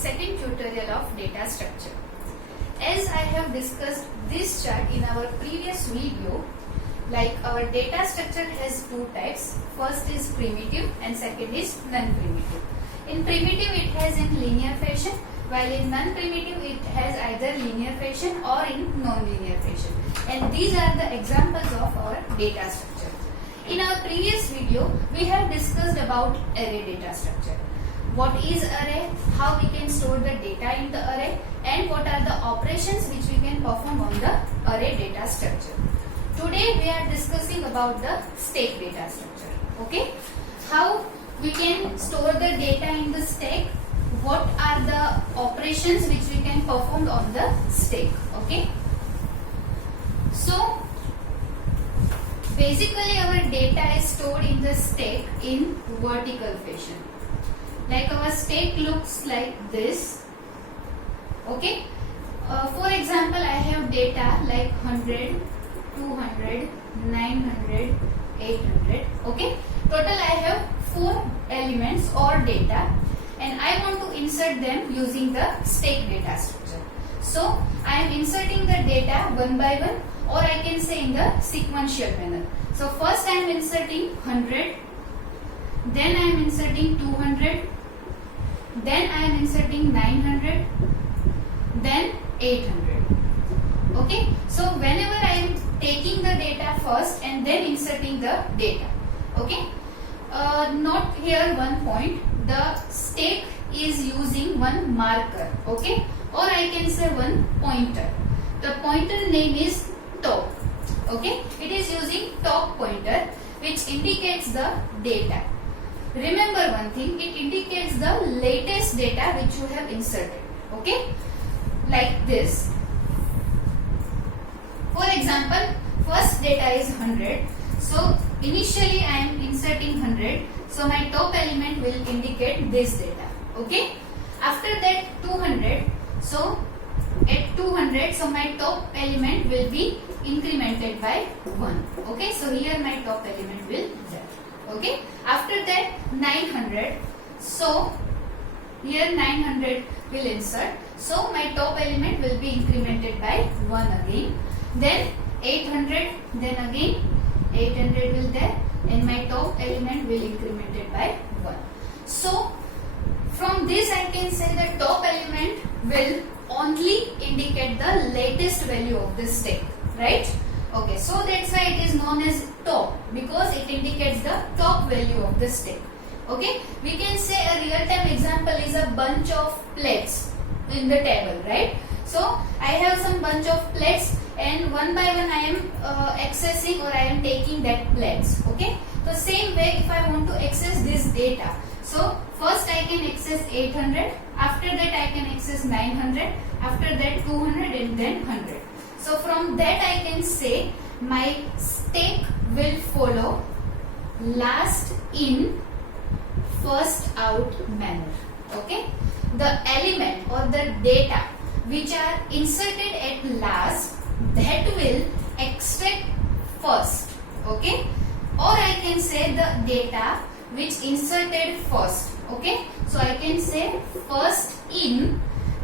second tutorial of data structure. As I have discussed this chart in our previous video, like our data structure has two types. First is primitive and second is non-primitive. In primitive it has in linear fashion, while in non-primitive it has either linear fashion or in non-linear fashion. And these are the examples of our data structure. In our previous video, we have discussed about array data structure. What is array, how we can store the data in the array, and what are the operations which we can perform on the array data structure. Today we are discussing about the stack data structure. Okay, how we can store the data in the stack, what are the operations which we can perform on the stack. Okay, so basically our data is stored in the stack in vertical fashion. Like our stack looks like this. Okay, for example, I have data like 100, 200, 900, 800. Okay, total I have 4 elements or data, and I want to insert them using the stack data structure. So I am inserting the data one by one, or I can say in the sequential manner. So first I am inserting 100, then I am inserting 200, then I am inserting 900, then 800. Okay, so whenever I am taking the data first and then inserting the data. Okay, note here one point, the stack is using one marker. Okay, or I can say one pointer. The pointer name is top. Okay, it is using top pointer which indicates the data. Remember one thing, it indicates the latest data which you have inserted. Okay, like this. For example, first data is 100. So initially I am inserting 100. So my top element will indicate this data. Okay, after that 200. So at 200, so my top element will be incremented by 1. Okay, so here my top element will be there. Okay, after that 900, so here 900 will insert, so my top element will be incremented by 1 again. Then 800, then again 800 will there, and my top element will incremented by 1. So from this I can say the top element will only indicate the latest value of the stack, right? Okay, so that's why it is known as top, because it indicates the top value of the stack. Okay, we can say a real-time example is a bunch of plates in the table, right? So I have some bunch of plates, and one by one I am accessing, or I am taking that plates. Okay, so same way if I want to access this data, so first I can access 800, after that I can access 900, after that 200, and then 100. So from that I can say my stack will follow last in first out manner. Okay, the element or the data which are inserted at last, that will extract first. Okay, or I can say the data which inserted first. Okay, so I can say first in,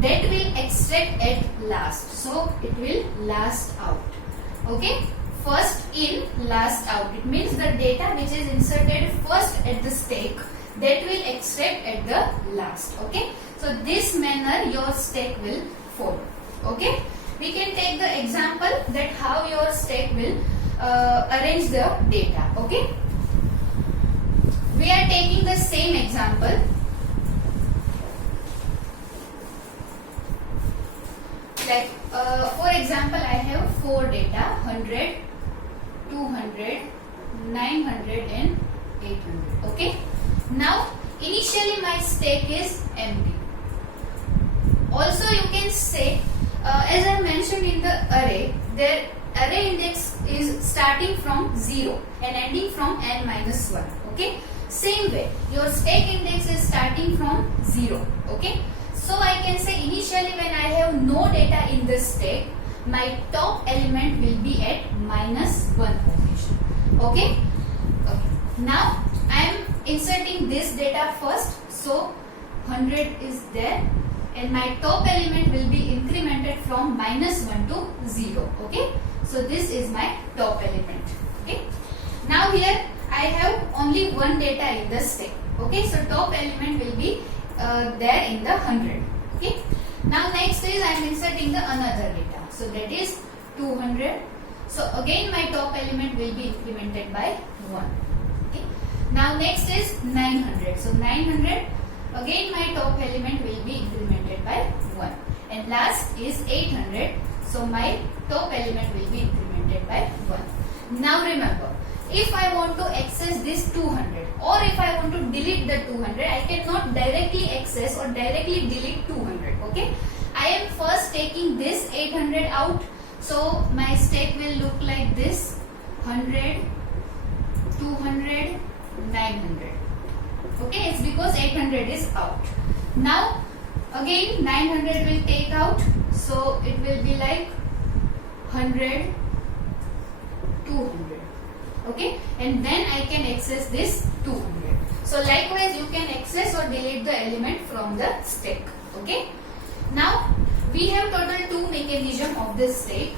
that will extract at last, so it will last out. Okay, first in, last out, it means the data which is inserted first at the stack, that will extract at the last. Okay, so this manner your stack will follow. Okay, we can take the example that how your stack will arrange the data. Okay, we are taking the same example. Like for example, I have 4 data, 100, 200, 900 and 800. Okay, now initially my stack is empty. Also you can say, as I mentioned in the array, their array index is starting from 0 and ending from n minus 1. Okay, same way your stack index is starting from 0. Okay, so I can say initially when I have no data in the stack, my top element will be at minus 1 position. Okay, now I am inserting this data first, so 100 is there, and my top element will be incremented from -1 to 0. Okay, so this is my top element. Okay, now here I have only one data in the stack. Okay, so top element will be there in the 100. Okay, now next is I am inserting the another data, so that is 200. So again my top element will be incremented by 1. Okay, now next is 900. So 900, again my top element will be incremented by 1, and last is 800. So my top element will be incremented by 1. Now remember, if I want to access this 200 or if I want to delete the 200, I cannot directly access or directly delete 200. Okay, I am first taking this 800 out. So my stack will look like this: 100, 200, 900. Okay, it's because 800 is out. Now again 900 will take out, so it will be like 100, 200. Okay, and then I can access this 200. So likewise you can access or delete the element from the stack. Okay, now we have total 2 mechanism of this stack.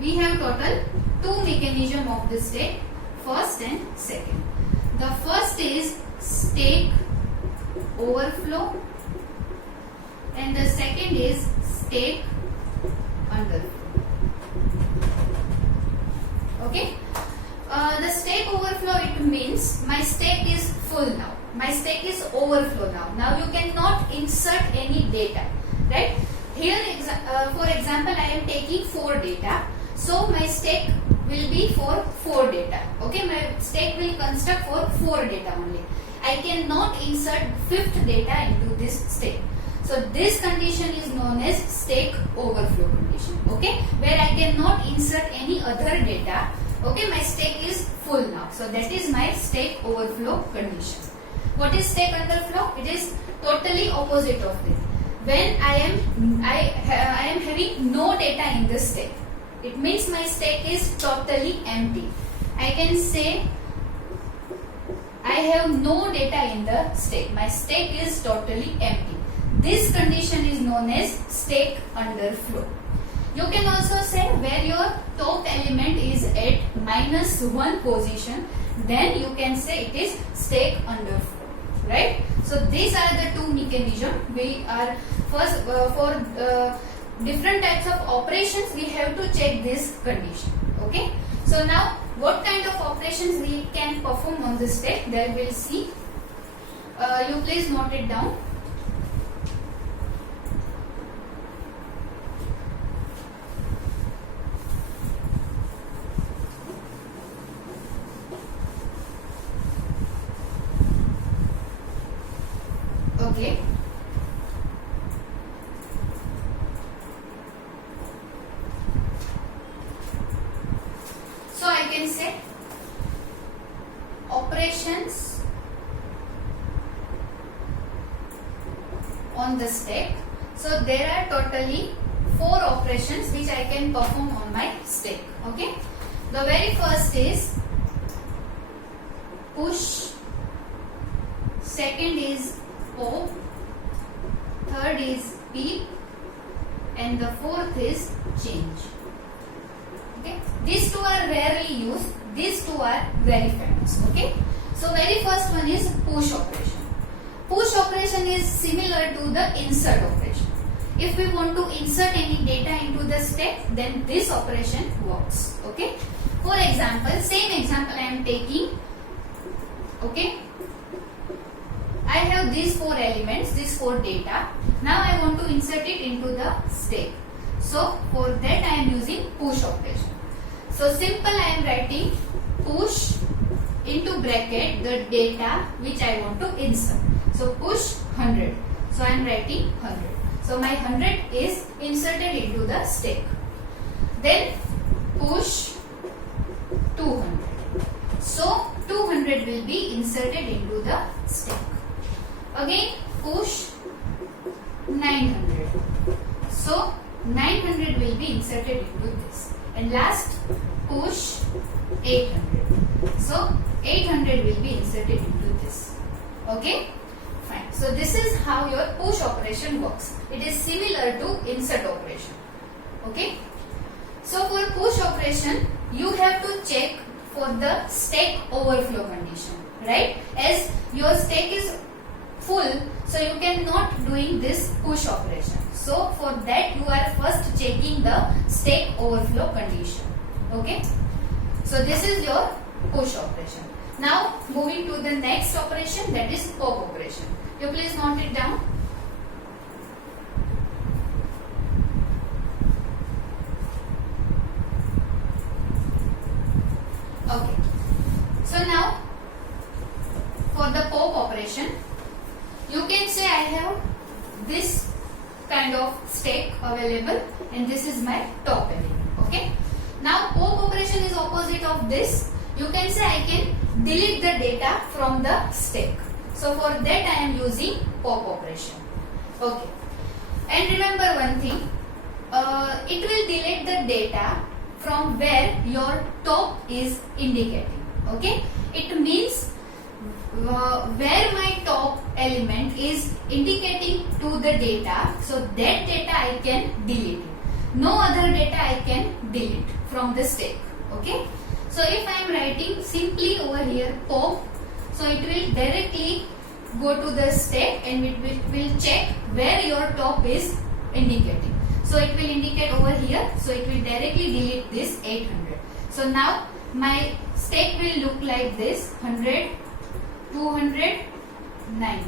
We have total 2 mechanism of this stack, first and second. The first is stack overflow and the second is stack underflow. Okay, the stack overflow, it means my stack is full now. My stack is overflow now. Now you cannot insert any data, right? Here, for example, I am taking 4 data. So my stack will be for 4 data. Okay, my stack will construct for 4 data only. I cannot insert 5th data into this stack. So this condition is known as stack overflow condition. Okay, where I cannot insert any other data. Okay, my stack is full now. So that is my stack overflow condition. What is stack underflow? It is totally opposite of this. When I am having no data in the stack, it means my stack is totally empty. I can say I have no data in the stack. My stack is totally empty. This condition is known as stack underflow. You can also say where your top element is at -1 position, then you can say it is stack underflow. Right? So these are the 2 mechanisms. We are first for different types of operations we have to check this condition. Okay? So now what kind of operations we can perform on this stack, that we'll see. You please note it down. Okay. So I can say operations on the stack. So there are totally 4 operations which I can perform on my stack. Okay. The very first is push, second is pop, third is peep, and the fourth is change. Okay, these 2 are rarely used, these 2 are very famous. Okay, so very first one is push operation. Push operation is similar to the insert operation. If we want to insert any data into the stack, then this operation works. Okay, for example, same example I am taking. Okay, I have these 4 elements, these 4 data. Now I want to insert it into the stack. So for that I am using push operation. So simple, I am writing push into bracket the data which I want to insert. So push 100. So I am writing 100. So my 100 is inserted into the stack. Then push 200. So 200 will be inserted into the stack. Again push 900. So 900 will be inserted into this. And last push 800. So 800 will be inserted into this. Okay, fine. So this is how your push operation works. It is similar to insert operation. Okay. So for push operation, you have to check for the stack overflow condition, right? As your stack is full, so you cannot doing this push operation. So for that you are first checking the stack overflow condition. Okay. So this is your push operation. Now moving to the next operation, that is pop operation. You please note it down. Okay. So now for the pop operation, you can say I have this kind of stack available and this is my top element. Okay. Now pop operation is opposite of this. You can say I can delete the data from the stack. So for that I am using pop operation. Okay. And remember one thing, it will delete the data from where your top is indicating. Okay. It means where my top element is indicating to the data, so that data I can delete it. No other data I can delete from the stack. Okay. So if I am writing simply over here pop, so it will directly go to the stack and it will check where your top is indicating. So it will indicate over here, so it will directly delete this 800. So now my stack will look like this: 100, 200, 900.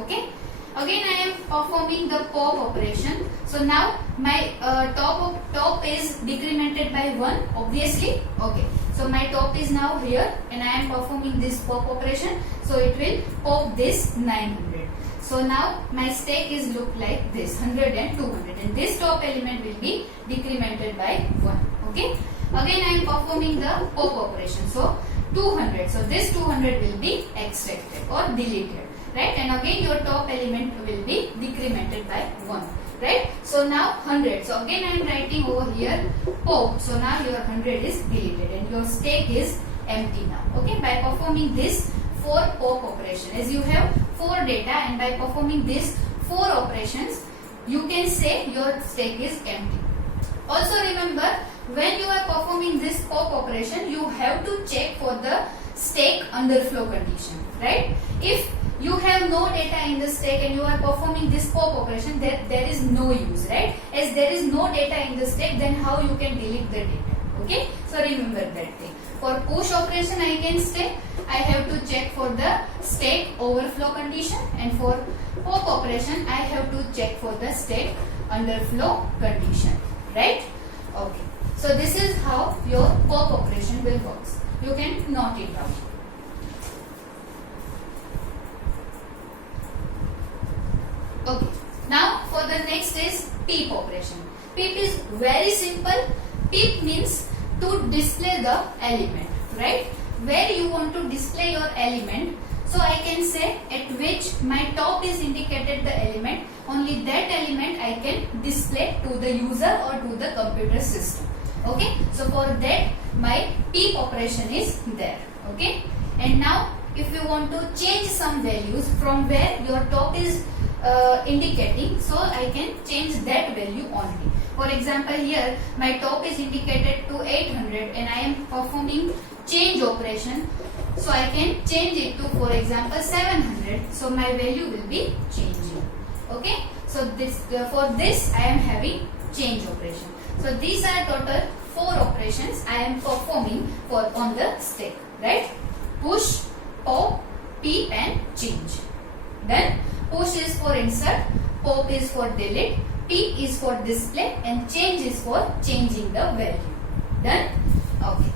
Okay. Again I am performing the pop operation. So now my top is decremented by 1, obviously. Okay. So my top is now here and I am performing this pop operation. So it will pop this 900. So now my stack is look like this: 100 and 200, and this top element will be decremented by 1. Okay. Again I am performing the pop operation. So 200. So this 200 will be extracted or deleted, right? And again your top element will be decremented by 1, right? So now 100. So again I am writing over here pop. So now your 100 is deleted and your stack is empty now. Okay. By performing this 4 pop operation, as you have 4 data, and by performing these 4 operations, you can say your stack is empty. Also remember, when you are performing this pop operation, you have to check for the stack underflow condition, right? If you have no data in the stack and you are performing this pop operation, there is no use, right? As there is no data in the stack, then how you can delete the data? Okay, so remember that thing. For push operation, I can say I have to check for the stack overflow condition, and for pop operation, I have to check for the stack underflow condition, right? Okay. So this is how your pop operation will work. You can note it down. Okay. Now for the next is peep operation. Peep is very simple. Peep means to display the element, right? Where you want to display your element. So I can say at which my top is indicated the element, only that element I can display to the user or to the computer system. Okay. So for that my peep operation is there. Okay. And now if you want to change some values from where your top is indicating, so I can change that value only. For example, here my top is indicated to 800 and I am performing change operation, so I can change it to, for example, 700. So my value will be changing. Okay. So this for this I am having change operation. So these are total 4 operations I am performing for on the stack, right? Push, pop, peep and change. Then push is for insert, pop is for delete, peep is for display and change is for changing the value. Done? Okay.